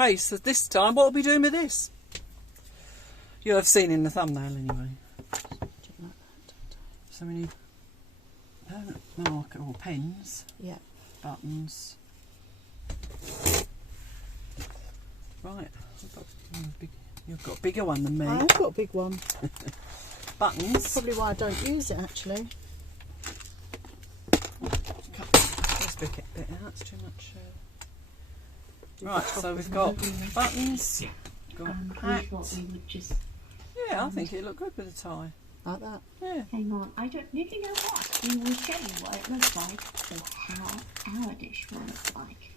Okay, so this time, what are we doing with this? You'll have seen in the thumbnail anyway. So we need permanent marker or pens. Yeah. Buttons. Right. You've got a bigger one than me. I've got a big one. Buttons. Probably why I don't use it actually. Cut this bit out. That's too much. Right. So we've got buttons. Got hat. Yeah, I think it looked good with a tie. Like that. Yeah. Hang on, I don't need to know what. We will show you what it looks like, so how our dish will look like.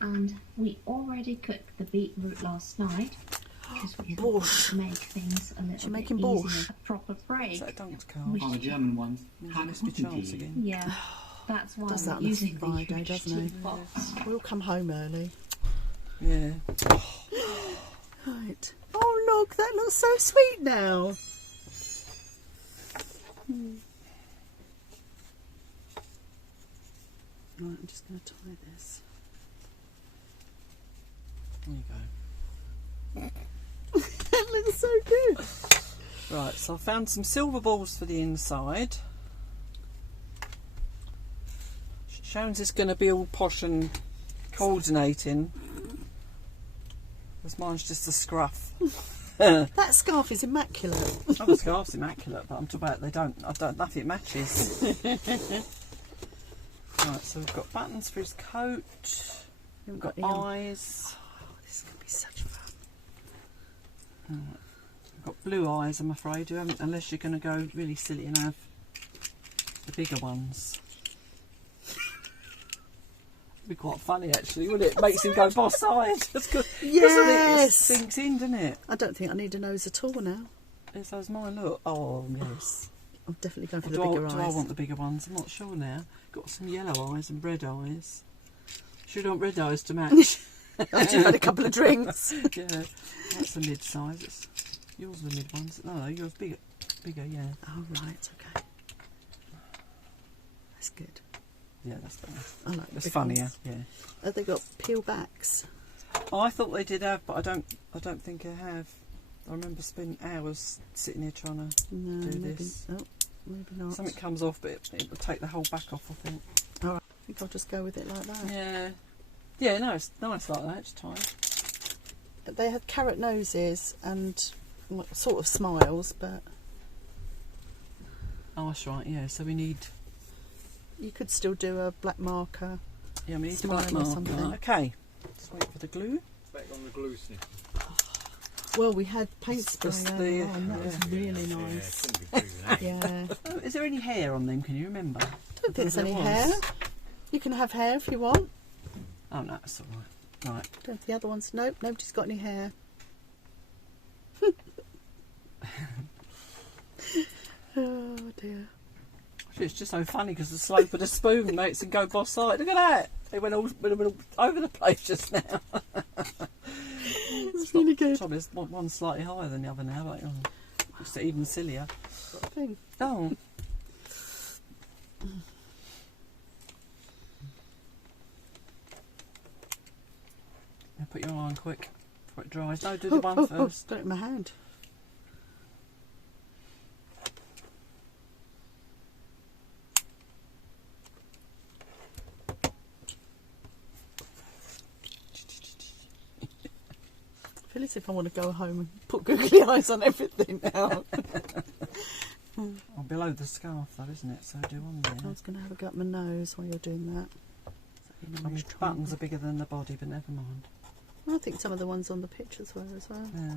And we already cooked the beetroot last night because we thought to make things a little bit easier. A proper break. Is that a Dunk's card? Oh, the German ones. Must be chance again. Yeah, that's why Does that we're using Friday, doesn't it? We'll come home early. Yeah. Right. Oh look, that looks so sweet now. Right, I'm just going to tie this. There you go. That looks so good. Right, so I found some silver balls for the inside. Sharon's is going to be all posh and coordinating. Because mine's just a scruff. That scarf is immaculate. Oh, the scarf's immaculate, but I'm talking about nothing matches. Right, so we've got buttons for his coat. We've got eyes. Oh, this is going to be such fun. Right. We've got blue eyes, I'm afraid. You haven't, unless you're going to go really silly and have the bigger ones. It'd be quite funny actually, wouldn't it? Makes him go boss-eyed. That's good. Yes! It sinks in, doesn't it? I don't think I need a nose at all now. Yes, those mine look. Oh, yes. I'm definitely going for Or the bigger eyes. Do I want the bigger ones? I'm not sure now. Got some yellow eyes and red eyes. Should I want red eyes to match? I've just had a couple of drinks. Yeah, that's the mid size. Yours are the mid ones. No, yours bigger, yeah. Oh right, okay. That's good. Yeah, that's better. I like the It's big funnier. ones. Yeah. Have they got peel backs? Oh, I thought they did have, but I don't think I have. I remember spending hours sitting here trying to do maybe, this. Oh, maybe not. Something comes off, but it will take the whole back off, I think. All right, I think I'll just go with it like that. Yeah. Yeah, no, it's nice like that. It's time. They had carrot noses and sort of smiles, but Oh, that's right. Yeah. So we need. you could still do a black marker. Yeah, we need Smile black or marker. something. Okay. Just wait for the glue. Back on the glue snip. Well, we had paint spray Just earlier the- on, and that was really nice. Yeah. Oh, is there any hair on them? Can you remember? I don't think there's there any was. hair. You can have hair if you want. Oh no, it's all right. Right. Don't think the other ones. Nope, nobody's got any hair. Oh dear. It's just so funny because the slope of the spoon makes them go boss-eyed. Look at that. They went all over the place just now. It's really good. Trouble is, one's slightly higher than the other now. Like, oh, it's even sillier. Thing. Oh. Now put your eye on quick before it dries. No, do the one first. Got it in my hand. I feel as if I want to go home and put googly eyes on everything now. Oh, below the scarf though, isn't it? So do one I there. was going to have a go at my nose while you're doing that. I mean, the buttons are bigger than the body, but never mind. I think some of the ones on the pictures were as well. Yeah.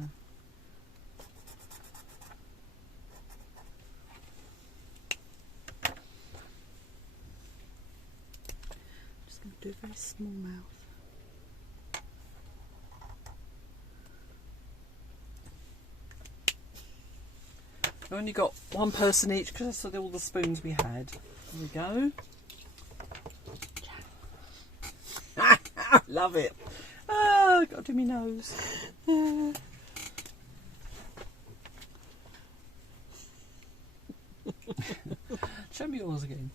Just going to do a very small mouth. We only got one person each because of all the spoons we had. There we go. Love it. Ah, got to do my nose. Show me yours again.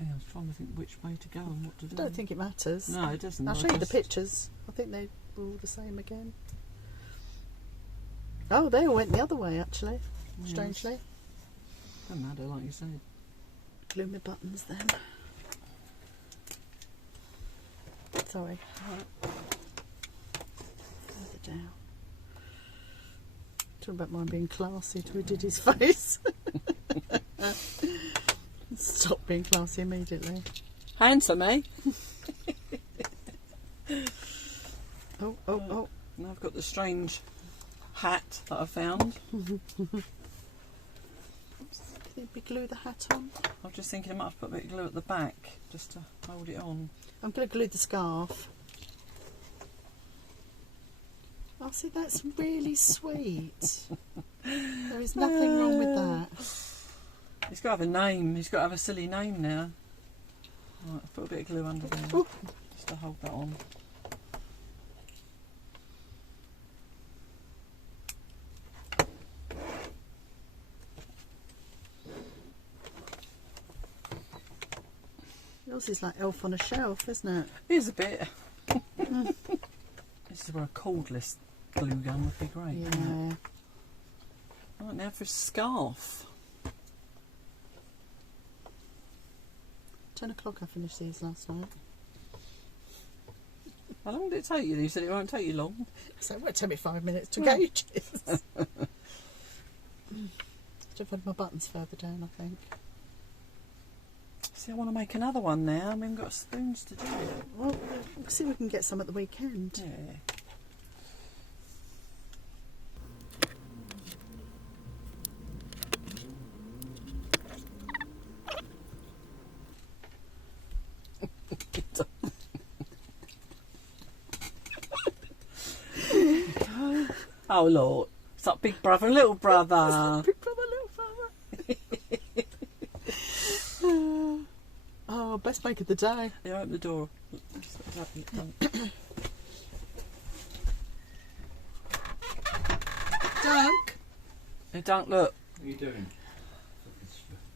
Yeah, I was trying to think which way to go and what to do. I don't think it matters. No, it doesn't. I'll I show you the just- pictures. I think they were all the same again. Oh, they all went the other way, actually. Yes. Strangely. Doesn't matter, like you said. Glue my buttons then. Sorry. Further down. Talking about mine being classy to did his face. Stop being classy immediately. Handsome, eh? Oh. Now I've got the strange hat that I found. Can we glue the hat on? I was just thinking I might have to put a bit of glue at the back just to hold it on. I'm going to glue the scarf. Oh, see, that's really sweet. There is nothing wrong with that. He's got to have a name. He's got to have a silly name now. Right, I've put a bit of glue under there Ooh. just to hold that on. Yours is like Elf on a Shelf, isn't it? Here's a bit. This is where a cordless glue gun would be great. wouldn't Yeah. it? Right, now for a scarf. 10 o'clock I finished these last night. How long did it take you? You said it won't take you long. So it won't take me 5 minutes to gauge it. Should have had my buttons further down, I think. See, I want to make another one now. We haven't got spoons to do it. Well, we'll see if we can get some at the weekend. Yeah. Oh Lord, it's like big brother and little brother. Big brother, little brother. Oh, best make of the day. Yeah, open the door. Dunk. Hey, don't look. What are you doing?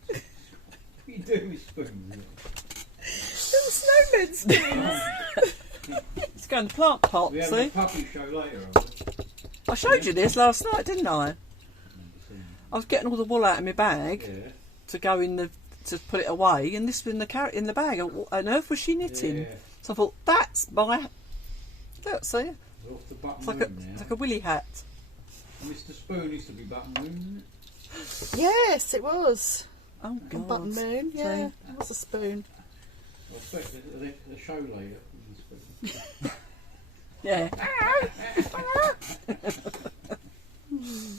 What are you doing with spoons? Little snowmen spoons. It's going to plant pot, We have see? a puppy show later, aren't we? I showed you this last night, didn't I? I was getting all the wool out of my bag Yeah. to go in the to put it away, and this was in the carrot in the bag. What on earth was she knitting? Yeah. So I thought, that's my. Look, see, It's off the button it's like a moon now. it's like a willy hat. Mr. Spoon used to be button moon, isn't it? Yes, it was. Oh On God! Button Moon, yeah. See? It was a spoon. I expect a show later with the spoon. Yeah.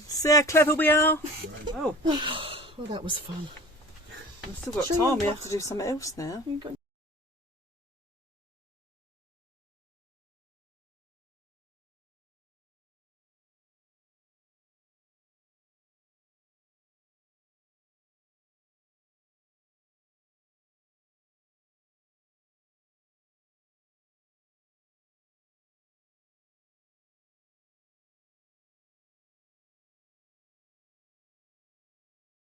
See how clever we are. Oh, Well, that was fun. we've still got Show you time. We what- have to do something else now. You got